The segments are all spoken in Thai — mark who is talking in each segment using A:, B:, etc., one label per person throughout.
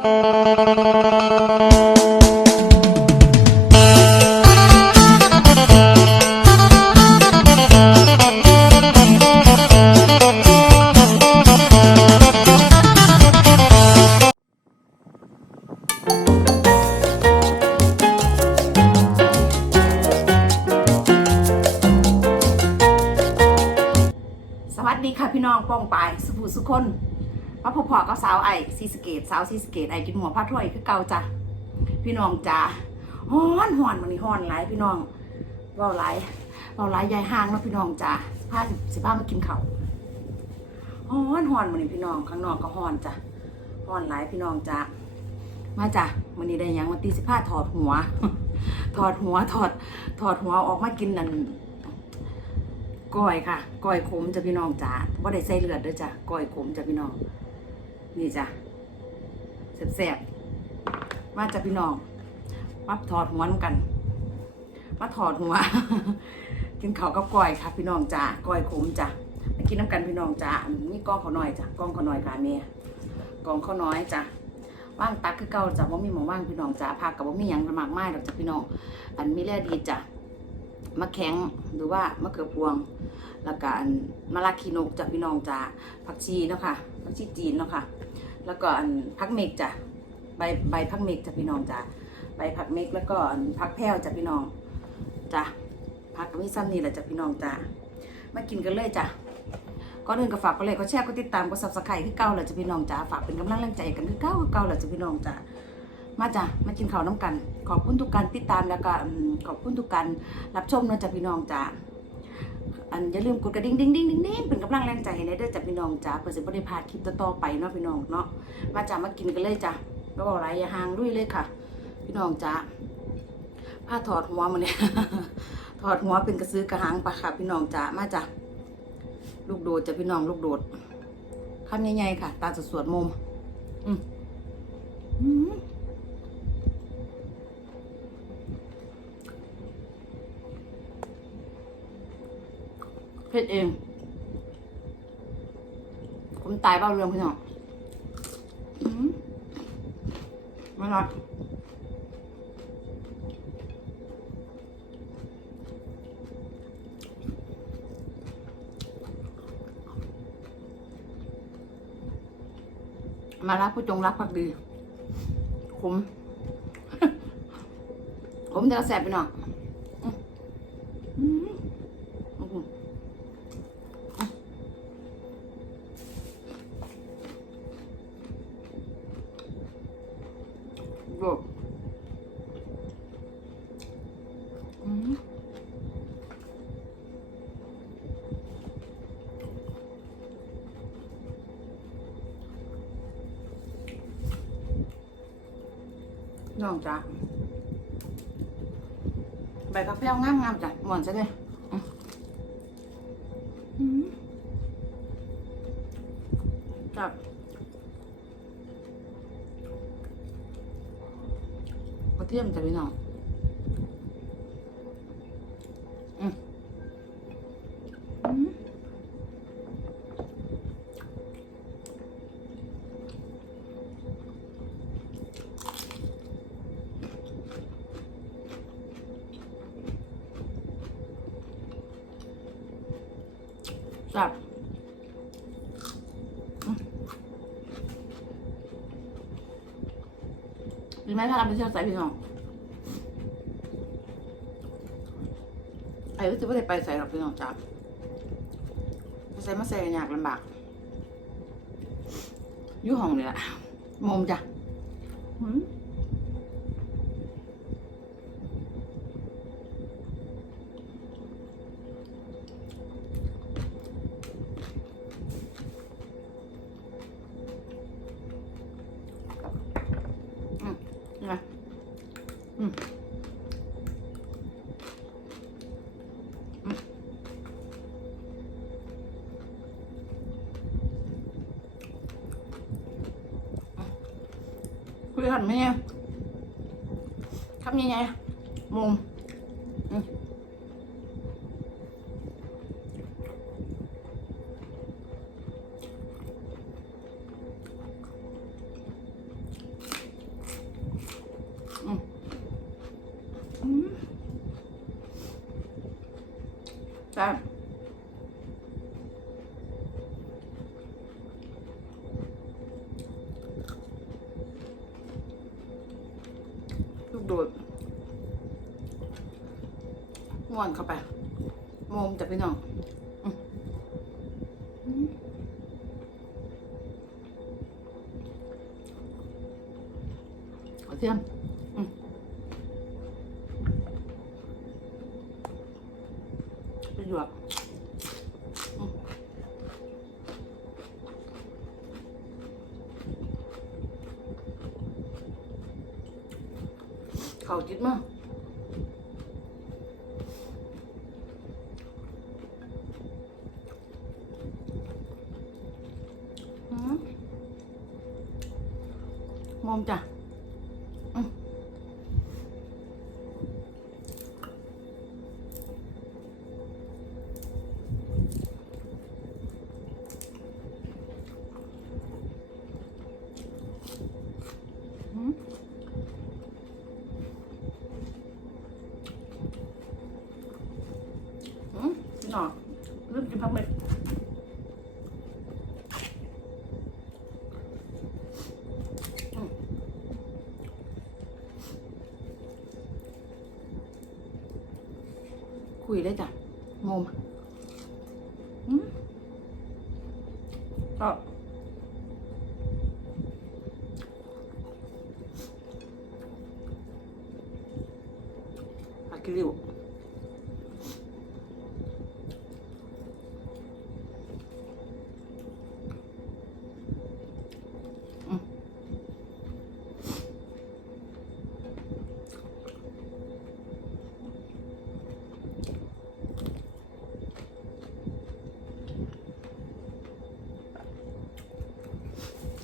A: สวัสดีค่ะพี่น้องป้องปายสุภูสุคน มาพบพอกับสาวไอซีสเกตสาวซีสเกตไอกินหัวผ้าถ้วยคือเก่าจ้ะพี่น้องจ้าฮ้อนฮ้อนมันนี่ฮ้อนหลายพี่น้องเว่าหลายเว่าหลายยายห้างแล้วพี่น้องจ้าสิพาสิพามากินเขาฮ้อนฮ้อนมันนี่พี่น้องข้างนอกก็ฮ้อนจ้ะฮ้อนหลายพี่น้องจ้ามาจ้ะมันนี้ได้ยังมาตีสิพาถอดหัว ถอดหัวถอดถอดหัวออกมากินนั่นก้อยค่ะก้อยขมจะพี่น้องจ้าว่าได้ใส่เลือดด้วยจ้ะก้อยขมจะพี่น้อง นี่จ้ะแซ่บๆมาจะพี่น้องมาถอดหัวนำกัน มาถอดหัว กินเขากับก้อยค่ะ พี่น้องจ้าก้อยขมจ้ะมากินน้ำกันพี่น้องจ้ามีกล้องเขาหน่อยจ้ะกล้องเขาหน่อยค่ะเมียกล้องเขาน้อยจ้ะว่างตักคือเก่าจ้ะว่ามีหมองว่างพี่น้องจ้าพักกับว่ามีหยังมากมายดอกจ้ะพี่น้อง อันมีแร่ดีจ้ะ มะแข็งหรือว่ามะเขือพวงแล้วก็อันมะระขีนกจากพี่น้องจ้าผักชีเนาะค่ะผักชีจีนเนาะค่ะแล้วก็อันผักเมกจ้ะใบใบผักเมกจากพี่น้องจ้าใบผักเมกแล้วก็อันผักแพรวจากพี่น้องจ้ะผักก็มีซ้ำนี่แหละจากพี่น้องจ้ามากินกันเลยจ้ะก่อนอื่นก็ฝากก็เลยก็แชร์ก็ติดตามก็ซับสไครต์คือเก่าแหละจ้ะพี่น้องจ้าฝากเป็นกำลังแรงใจกันคือเก่าคือเก่าแหละจ้ะพี่น้องจ้า มาจ้ะมากินข้าวน้ำกัน ขอบคุณทุกการติดตามแล้วก็ขอบคุณทุกการรับชมนะจ้ะพี่น้องจ้าอันอย่าลืมกดกระดิ่งดิ่งดิ่งดิ่งดิ่งเป็นกำลังแรงใจให้ในเด้อจ้ะพี่น้องจ้าเพื่อสิบ่ได้พลาดคลิปต่อๆไปเนาะพี่น้องเนาะมาจ้ามากินกันเลยจ้ะแล้วก็ไรอย่าห่างลุยเลยค่ะ พี่น้องจ้าผ้าถอดหัวมันเนี่ยถอดหัวเป็นกระซื้อกระหังปะค่ะ พี่น้องจ้ามาจ้ะลูกโดดจ้ะพี่น้องลูกโดดขั้นใหญ่ๆค่ะ ตาสวดๆมุมอืม เพ็ดเอง ผมตายเบ้าเรื่องพี่น้องมไม่รักมารักผู้จงรักภักดี ผม ผมจะแสบไปหน่อย โอ้อืมน้องจ้ะใบกาแฟ เลยอืมอืมจับกระเทียมจ้ะพี่น้องอืมอืมจับอืมดีไหมถ้าเราไปเที่ยวใส่พี่น้อง ไอ้รู้สึกว่าได้ไปใส่หรอกพี่น้องจับใส่มาใส่กันยากลำบากอยู่ห้องนี่แหละมุมจ้ะ คุยกันไหมเนี่ยทำยังไงมุมอืม ซ่บลูกโดูดม้วนเข้าไปโมมจากพี่น้องขอเทียมอืมไปหยวก เขาจิตมา คุยได้จ้ะงม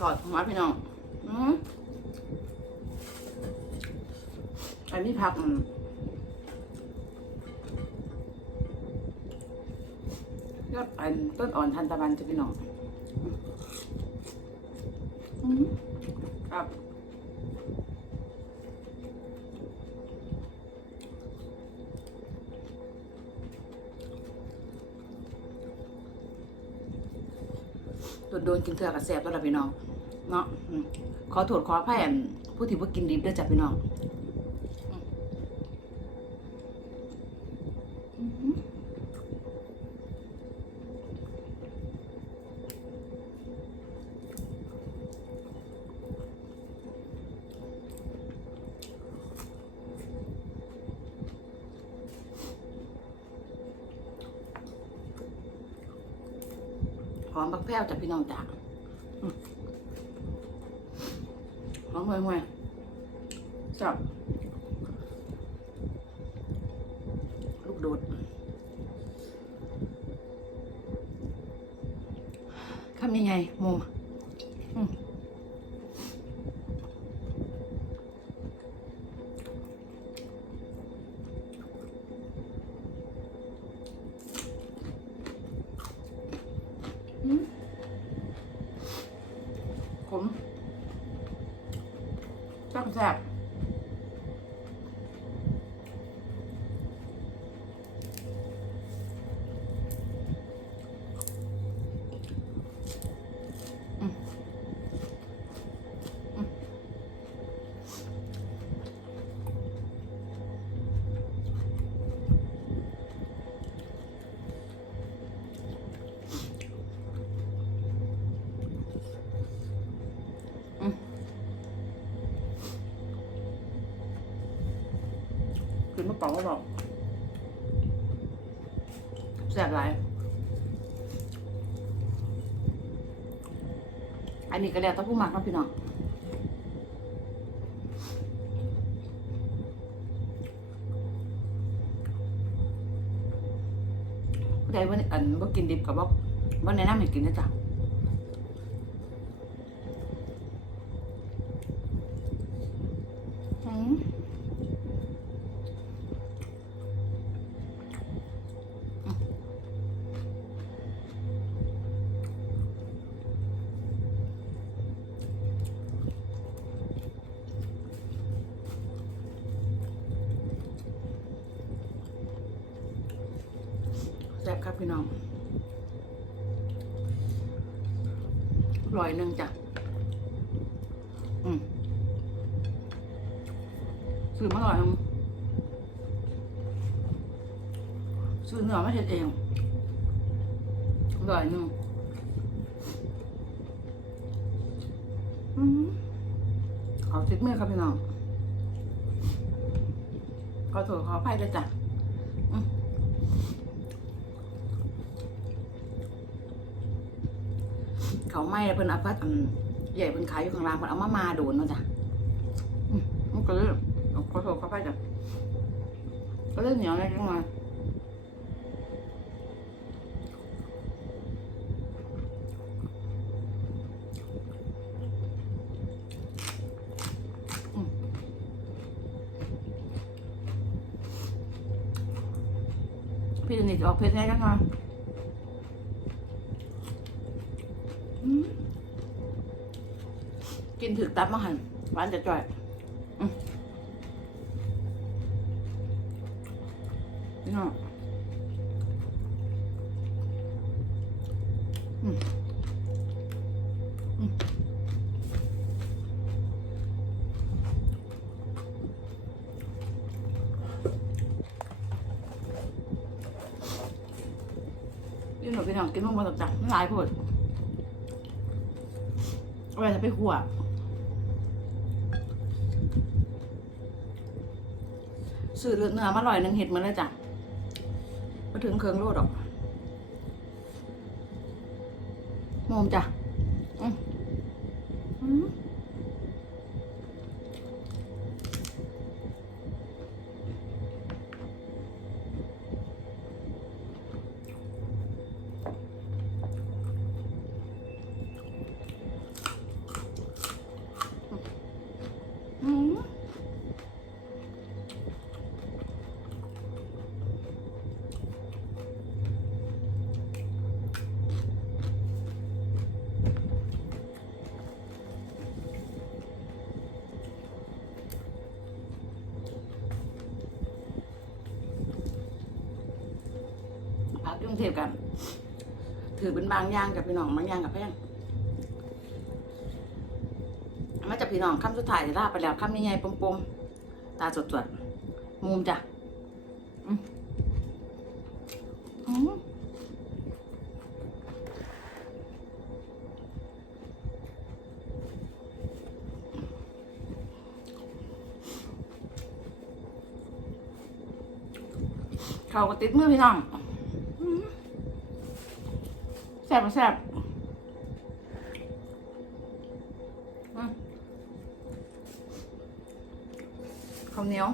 A: ทอดของมาพี่น้องอืมอันนี้ผักอืมยอดอันต้นอ่อนทันตะวันจ้ะพี่น้องอืมครับโดนโดนกินเถื่อกับแสบตัวละพี่น้อง เนาะขอโทษขออภัยอันผู้ที่บ่ากินดิบด้วยจ้ะพี่น้องหอมบักแพ้วจ้ะพี่น้องจ้ะ หอมห่วยห่วยๆจับลูกโดดคำยังไงโมมอืม เป๋าก็บอกแซ่บหลายอันนี้ก็แล้วแต่ผู้มักเนาะพี่น้องผู้ใดว่าอันว่กินดิบกับว่าว่แนะนำให้กินนะจ๊ะ พี่น้องร้อยหนึ่งจ้ะ อืมซื้อมาร้อยหนึ่งซื้อเนื้อมาเฮ็ดเองร้อยหนึ่งอืมขอติดมือครับพี่น้องขอโทษขออภัยด้วยจ้ะ เขาไม่เพิ่นเอาพัดใหญ่เพิ่นขายอยู่ข้างล่างเพิ่นเอามามาโดนเนาะจ้ะอืมมันก็เลยเอาขอโทษขออภัยจ้ะก็เลยเหนียวอะไรจังมาอืมพี่ดูนี่ออกเพชรได้จังมา กินถึกตับมาหันหวานจะจ่อยอืมพี่น้องอืมอืมพี่หนูพี่น้องกินมันมาตักๆมันหลายโพดเอาไว้จะไปขั่ว ซื้อเลือเนื้อมาลอยหนึ่งเห็ดเหมือนเลยจ้ะมาถึงเครื่องโลดหรอกมอมจ้ะ ยกรุงเทพกัน ถือเป็นบางอย่างกับพี่น้องบางอย่างกับแพงมาจากพี่น้องคำสุดท้ายลาไปแล้วคำใหญ่ๆปมๆตาสดๆมุมจ้ะเขาก็ติดมือพี่น้อง ซ่บแซ่บอืมข้าวเหนียว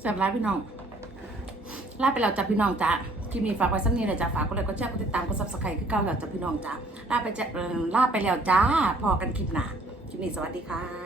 A: แซ่บร้ายพี่น้องลาไปแล้วจ้ะพี่น้องจ้ะ คลิปนี้ฝากไว้สักนิดนะจ๊ะฝากกดไลค์กดแชร์กดติดตามกดซับสไครต์คือเก่าแล้วจ้ะพี่น้องจ้ะลาไปจ้ะลาไปแล้วจ้าพอกันคลิปหน้าคลิปนี้สวัสดีค่ะ